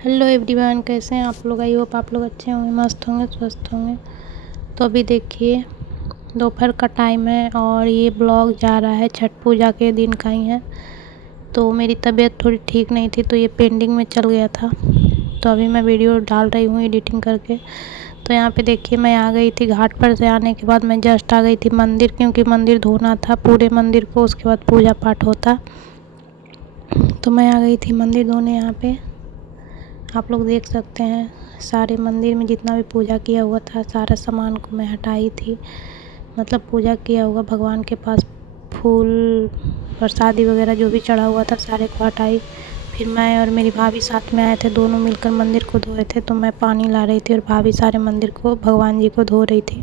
Hello everyone, कैसे हैं आप लोग। आई होप आप लोग अच्छे होंगे, मस्त होंगे, स्वस्थ होंगे। तो अभी देखिए दोपहर का टाइम है और ये ब्लॉग जा रहा है छठ पूजा के दिन का ही है। तो मेरी तबीयत थोड़ी ठीक नहीं थी तो ये पेंडिंग में चल गया था। तो अभी मैं वीडियो डाल रही हूँ एडिटिंग करके। तो यहाँ पे देखिए मैं आ गई थी घाट पर से। आने के बाद मैं जस्ट आ गई थी मंदिर, क्योंकि मंदिर धोना था पूरे मंदिर को, उसके बाद पूजा पाठ होता। तो मैं आ गई थी मंदिर धोने। यहाँ पे आप लोग देख सकते हैं सारे मंदिर में जितना भी पूजा किया हुआ था सारा सामान को मैं हटाई थी। मतलब पूजा किया हुआ भगवान के पास फूल प्रसादी वगैरह जो भी चढ़ा हुआ था सारे को हटाई। फिर मैं और मेरी भाभी साथ में आए थे, दोनों मिलकर मंदिर को धोए थे। तो मैं पानी ला रही थी और भाभी सारे मंदिर को भगवान जी को धो रही थी,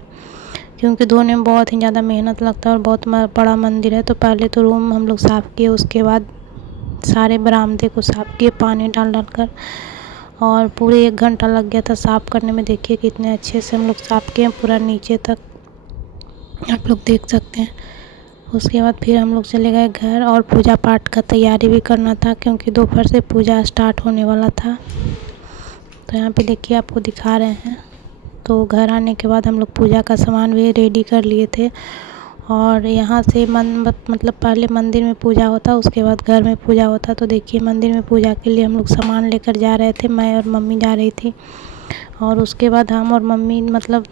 क्योंकि धोने में बहुत ही ज़्यादा मेहनत लगता है और बहुत बड़ा मंदिर है। तो पहले तो रूम हम लोग साफ़ किए, उसके बाद सारे बरामदे को साफ़ किए पानी डाल डाल कर, और पूरे 1 घंटा लग गया था साफ़ करने में। देखिए कितने अच्छे से हम लोग साफ़ किए पूरा नीचे तक, आप लोग देख सकते हैं। उसके बाद फिर हम लोग चले गए घर और पूजा पाठ का तैयारी भी करना था, क्योंकि दोपहर से पूजा स्टार्ट होने वाला था। तो यहाँ पे देखिए आपको दिखा रहे हैं। तो घर आने के बाद हम लोग पूजा का सामान भी रेडी कर लिए थे। और यहाँ से मतलब पहले मंदिर में पूजा होता, उसके बाद घर में पूजा होता। तो देखिए मंदिर में पूजा के लिए हम लोग सामान लेकर जा रहे थे, मैं और मम्मी जा रही थी। और उसके बाद हम और मम्मी मतलब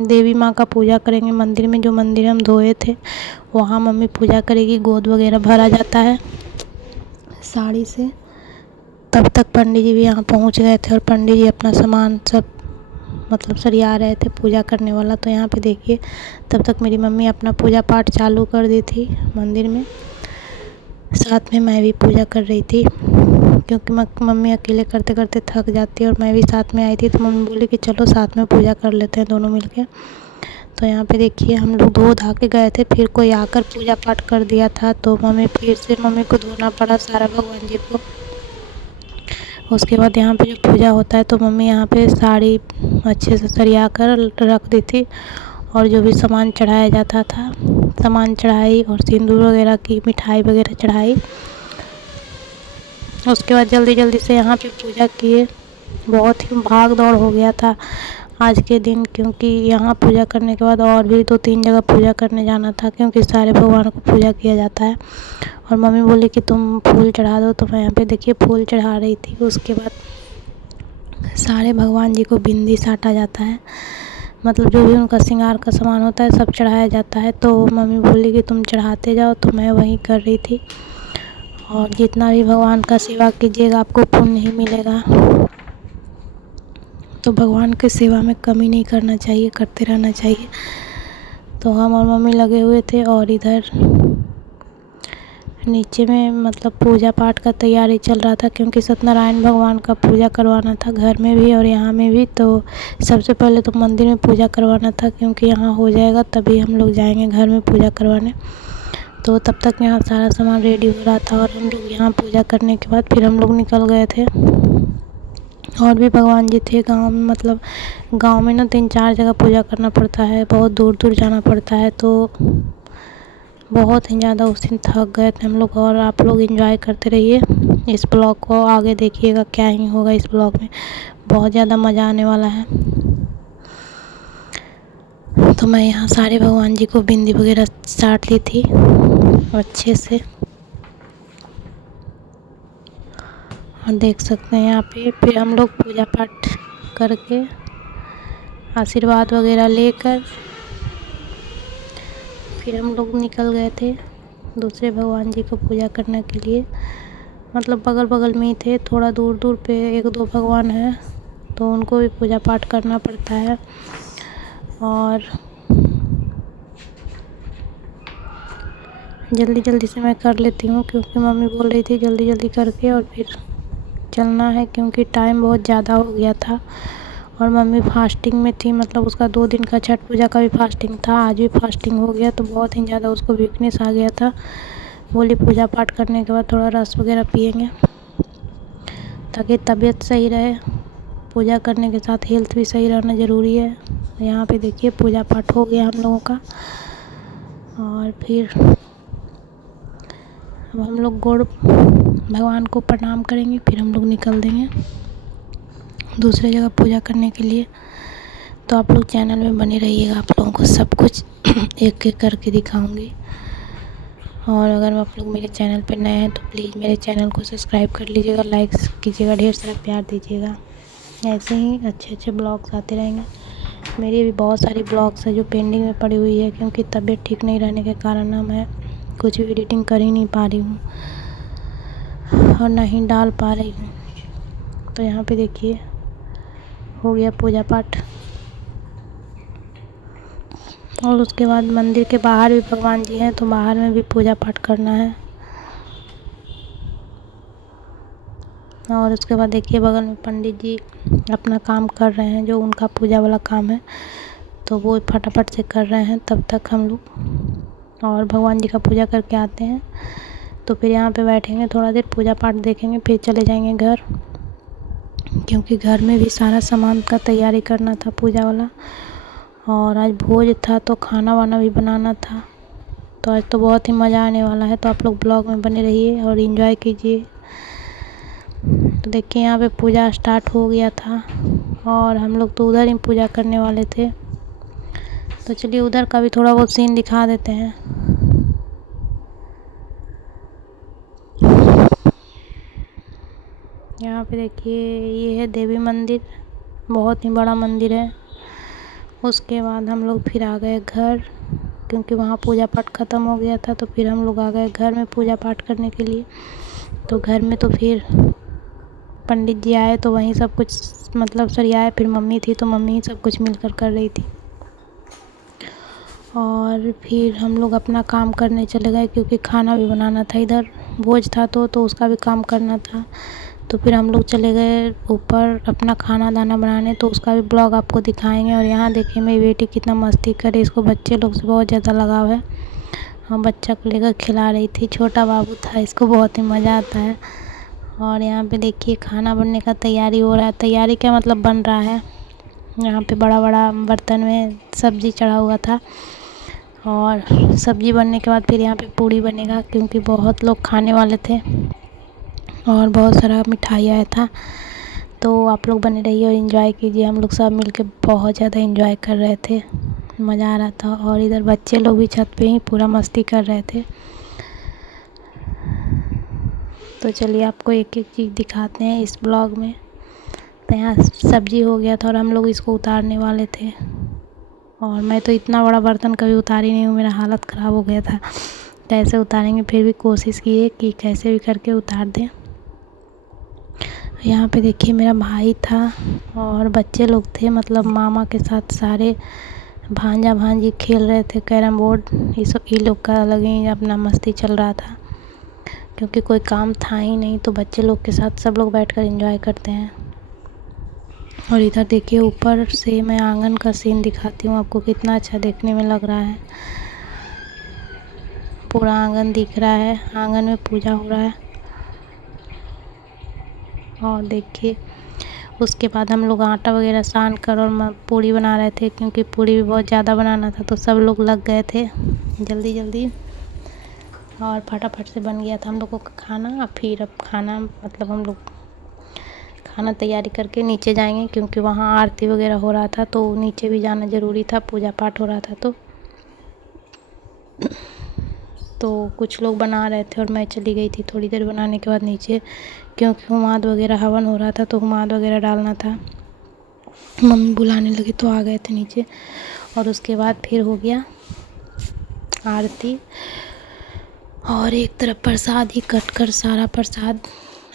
देवी माँ का पूजा करेंगे मंदिर में, जो मंदिर हम धोए थे वहाँ मम्मी पूजा करेगी। गोद वगैरह भरा जाता है साड़ी से। तब तक पंडित जी भी यहाँ पहुँच गए थे और पंडित जी अपना सामान सब मतलब सरिया रहे थे पूजा करने वाला। तो यहाँ पे देखिए तब तक मेरी मम्मी अपना पूजा पाठ चालू कर दी थी मंदिर में। साथ में मैं भी पूजा कर रही थी, क्योंकि मम्मी अकेले करते करते थक जाती है और मैं भी साथ में आई थी। तो मम्मी बोली कि चलो साथ में पूजा कर लेते हैं दोनों मिलके। तो यहाँ पे देखिए हम लोग धो धा के गए थे, फिर कोई आकर पूजा पाठ कर दिया था। तो मम्मी फिर से मम्मी को धोना पड़ा सारा भगवान जी को। उसके बाद यहाँ पे जो पूजा होता है तो मम्मी यहाँ पे साड़ी अच्छे से सरिया कर रख दी थी, और जो भी सामान चढ़ाया जाता था सामान चढ़ाई, और सिंदूर वगैरह की मिठाई वगैरह चढ़ाई। उसके बाद जल्दी जल्दी से यहाँ पे पूजा किए। बहुत ही भाग दौड़ हो गया था आज के दिन, क्योंकि यहाँ पूजा करने के बाद और भी 2-3 जगह पूजा करने जाना था, क्योंकि सारे भगवान को पूजा किया जाता है। और मम्मी बोली कि तुम फूल चढ़ा दो, तो मैं यहाँ पे देखिए फूल चढ़ा रही थी। उसके बाद सारे भगवान जी को बिंदी साटा जाता है, मतलब जो भी उनका श्रृंगार का सामान होता है सब चढ़ाया जाता है। तो मम्मी बोली कि तुम चढ़ाते जाओ, तो मैं वही कर रही थी। और जितना भी भगवान का सेवा कीजिएगा आपको पुण्य ही मिलेगा। तो भगवान की सेवा में कमी नहीं करना चाहिए, करते रहना चाहिए। तो हम और मम्मी लगे हुए थे, और इधर नीचे में मतलब पूजा पाठ का तैयारी चल रहा था, क्योंकि सत्यनारायण भगवान का पूजा करवाना था घर में भी और यहाँ में भी। तो सबसे पहले तो मंदिर में पूजा करवाना था, क्योंकि यहाँ हो जाएगा तभी हम लोग जाएंगे घर में पूजा करवाने। तो तब तक यहाँ सारा सामान रेडी हो रहा था, और हम लोग यहाँ पूजा करने के बाद फिर हम लोग निकल गए थे। और भी भगवान जी थे गांव में, मतलब गांव में ना 3-4 जगह पूजा करना पड़ता है, बहुत दूर दूर जाना पड़ता है। तो बहुत ही ज़्यादा उस दिन थक गए थे हम लोग। और आप लोग एंजॉय करते रहिए इस ब्लॉग को, आगे देखिएगा क्या ही होगा इस ब्लॉग में, बहुत ज़्यादा मज़ा आने वाला है। तो मैं यहाँ सारे भगवान जी को बिंदी वगैरह साट ली थी अच्छे से, और देख सकते हैं यहाँ पे। फिर हम लोग पूजा पाठ करके आशीर्वाद वगैरह लेकर फिर हम लोग निकल गए थे दूसरे भगवान जी को पूजा करने के लिए। मतलब बगल बगल में ही थे, थोड़ा दूर दूर पे 1-2 भगवान हैं, तो उनको भी पूजा पाठ करना पड़ता है। और जल्दी जल्दी से मैं कर लेती हूँ, क्योंकि मम्मी बोल रही थी जल्दी जल्दी करके और फिर चलना है, क्योंकि टाइम बहुत ज़्यादा हो गया था। और मम्मी फास्टिंग में थी, मतलब उसका 2 दिन का छठ पूजा का भी फास्टिंग था, आज भी फास्टिंग हो गया। तो बहुत ही ज़्यादा उसको वीकनेस आ गया था। बोली पूजा पाठ करने के बाद थोड़ा रस वगैरह पिएंगे ताकि तबीयत सही रहे। पूजा करने के साथ हेल्थ भी सही रहना ज़रूरी है। यहाँ पे देखिए पूजा पाठ हो गया हम लोगों का, और फिर अब हम लोग गोड़ भगवान को प्रणाम करेंगे, फिर हम लोग निकल देंगे। दूसरे जगह पूजा करने के लिए। तो आप लोग चैनल में बने रहिएगा, आप लोगों को सब कुछ एक एक करके दिखाऊंगी। और अगर आप लोग मेरे चैनल पर नए हैं तो प्लीज़ मेरे चैनल को सब्सक्राइब कर लीजिएगा, लाइक कीजिएगा, ढेर सारा प्यार दीजिएगा। ऐसे ही अच्छे अच्छे ब्लॉग्स आते रहेंगे। मेरी भी बहुत सारी ब्लॉग्स है जो पेंडिंग में पड़ी हुई है, क्योंकि तबीयत ठीक नहीं रहने के कारण ना मैं कुछ भी एडिटिंग कर ही नहीं पा रही हूँ और ना ही डाल पा रही हूँ। तो यहाँ पे देखिए हो गया पूजा पाठ। और उसके बाद मंदिर के बाहर भी भगवान जी हैं, तो बाहर में भी पूजा पाठ करना है। और उसके बाद देखिए बगल में पंडित जी अपना काम कर रहे हैं, जो उनका पूजा वाला काम है, तो वो फटाफट से कर रहे हैं। तब तक हम लोग और भगवान जी का पूजा करके आते हैं। तो फिर यहाँ पे बैठेंगे थोड़ा देर, पूजा पाठ देखेंगे, फिर चले जाएंगे घर, क्योंकि घर में भी सारा सामान का तैयारी करना था पूजा वाला। और आज भोज था तो खाना वाना भी बनाना था। तो आज तो बहुत ही मज़ा आने वाला है। तो आप लोग ब्लॉग में बने रहिए और एंजॉय कीजिए। तो देखिए यहाँ पे पूजा स्टार्ट हो गया था और हम लोग तो उधर ही पूजा करने वाले थे। तो चलिए उधर का भी थोड़ा बहुत सीन दिखा देते हैं। यहाँ पे देखिए ये है देवी मंदिर, बहुत ही बड़ा मंदिर है। उसके बाद हम लोग फिर आ गए घर, क्योंकि वहाँ पूजा पाठ ख़त्म हो गया था। तो फिर हम लोग आ गए घर में पूजा पाठ करने के लिए। तो घर में तो फिर पंडित जी आए तो वहीं सब कुछ मतलब सरियाए। फिर मम्मी थी तो मम्मी ही सब कुछ मिलकर कर रही थी। और फिर हम लोग अपना काम करने चले गए, क्योंकि खाना भी बनाना था। इधर भोज था तो उसका भी काम करना था। तो फिर हम लोग चले गए ऊपर अपना खाना दाना बनाने, तो उसका भी ब्लॉग आपको दिखाएंगे। और यहाँ देखिए मेरी बेटी कितना मस्ती करे, इसको बच्चे लोग से बहुत ज़्यादा लगाव है। हम बच्चा को लेकर खिला रही थी, छोटा बाबू था, इसको बहुत ही मज़ा आता है। और यहाँ पे देखिए खाना बनने का तैयारी हो रहा है। तैयारी क्या मतलब बन रहा है। यहाँ पे बड़ा बड़ा बर्तन में सब्ज़ी चढ़ा हुआ था। और सब्ज़ी बनने के बाद फिर यहाँ पे पूड़ी बनेगा, क्योंकि बहुत लोग खाने वाले थे और बहुत सारा मिठाई आया था। तो आप लोग बने रहिए और एंजॉय कीजिए। हम लोग सब मिलके बहुत ज़्यादा एंजॉय कर रहे थे, मज़ा आ रहा था। और इधर बच्चे लोग भी छत पे ही पूरा मस्ती कर रहे थे। तो चलिए आपको एक एक चीज़ दिखाते हैं इस ब्लॉग में। तो यहाँ सब्ज़ी हो गया था और हम लोग इसको उतारने वाले थे। और मैं तो इतना बड़ा बर्तन कभी उतारी नहीं हूँ, मेरा हालत ख़राब हो गया था। कैसे उतारेंगे, फिर भी कोशिश किए कि कैसे भी करके उतार दें। यहाँ पे देखिए मेरा भाई था और बच्चे लोग थे, मतलब मामा के साथ सारे भांजा भांजी खेल रहे थे कैरम बोर्ड। ये लोग का अलग ही अपना मस्ती चल रहा था, क्योंकि कोई काम था ही नहीं। तो बच्चे लोग के साथ सब लोग बैठकर एंजॉय करते हैं। और इधर देखिए ऊपर से मैं आंगन का सीन दिखाती हूँ आपको, कितना अच्छा देखने में लग रहा है। पूरा आंगन दिख रहा है, आंगन में पूजा हो रहा है। और देखिए उसके बाद हम लोग आटा वगैरह सान कर और पूड़ी बना रहे थे, क्योंकि पूड़ी भी बहुत ज़्यादा बनाना था। तो सब लोग लग गए थे जल्दी जल्दी और फटाफट से बन गया था हम लोगों का खाना। फिर अब खाना मतलब हम लोग खाना तैयारी करके नीचे जाएंगे, क्योंकि वहाँ आरती वगैरह हो रहा था, तो नीचे भी जाना ज़रूरी था, पूजा पाठ हो रहा था। तो कुछ लोग बना रहे थे और मैं चली गई थी थोड़ी देर बनाने के बाद नीचे, क्योंकि हुमाद वगैरह हवन हो रहा था, तो हुमाद वगैरह डालना था। मम्मी बुलाने लगी तो आ गए थे नीचे। और उसके बाद फिर हो गया आरती। और एक तरफ प्रसाद ही कट कर सारा प्रसाद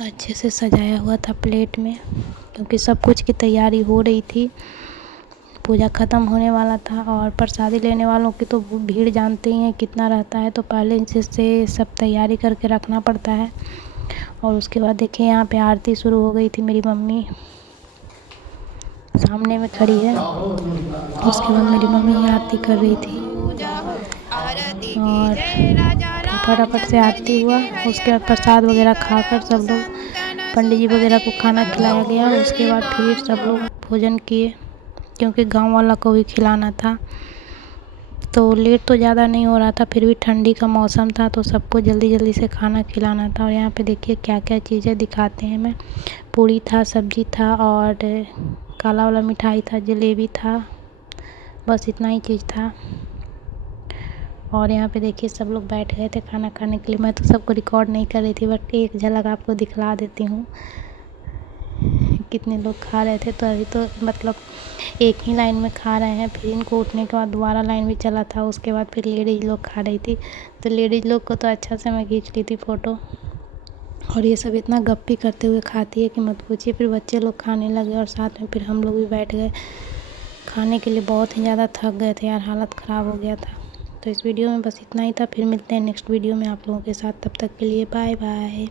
अच्छे से सजाया हुआ था प्लेट में, क्योंकि सब कुछ की तैयारी हो रही थी। पूजा ख़त्म होने वाला था और प्रसादी लेने वालों की तो भीड़ जानते ही हैं कितना रहता है। तो पहले से सब तैयारी करके रखना पड़ता है। और उसके बाद देखिए यहाँ पे आरती शुरू हो गई थी। मेरी मम्मी सामने में खड़ी है, उसके बाद मेरी मम्मी ही आरती कर रही थी। और फटाफट से आरती हुआ, उसके बाद प्रसाद वगैरह खाकर सब लोग पंडित जी वगैरह को खाना खिलाया गया। उसके बाद फिर सब लोग भोजन किए, क्योंकि गांव वाला को भी खिलाना था। तो लेट तो ज़्यादा नहीं हो रहा था, फिर भी ठंडी का मौसम था तो सबको जल्दी जल्दी से खाना खिलाना था। और यहाँ पे देखिए क्या क्या चीज़ें दिखाते हैं। मैं पूड़ी था, सब्जी था और काला वाला मिठाई था, जलेबी था, बस इतना ही चीज़ था। और यहाँ पे देखिए सब लोग बैठ गए थे खाना खाने के लिए। मैं तो सबको रिकॉर्ड नहीं कर रही थी, बट एक झलक आपको दिखला देती हूँ कितने लोग खा रहे थे। तो अभी तो मतलब एक ही लाइन में खा रहे हैं, फिर इनको उठने के बाद दोबारा लाइन भी चला था, उसके बाद फिर लेडीज़ लोग खा रही थी। तो लेडीज़ लोग को तो अच्छा से मैं खींच ली थी फ़ोटो। और ये सब इतना गप्पी करते हुए खाती है कि मत पूछिए। फिर बच्चे लोग खाने लगे और साथ में फिर हम लोग भी बैठ गए खाने के लिए। बहुत ही ज़्यादा थक गए थे यार, हालत ख़राब हो गया था। तो इस वीडियो में बस इतना ही था, फिर मिलते हैं नेक्स्ट वीडियो में आप लोगों के साथ। तब तक के लिए बाय बाय।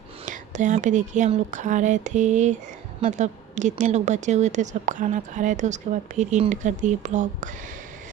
तो यहाँ पे देखिए हम लोग खा रहे थे, मतलब जितने लोग बचे हुए थे सब खाना खा रहे थे। उसके बाद फिर एंड कर दिए ब्लॉग।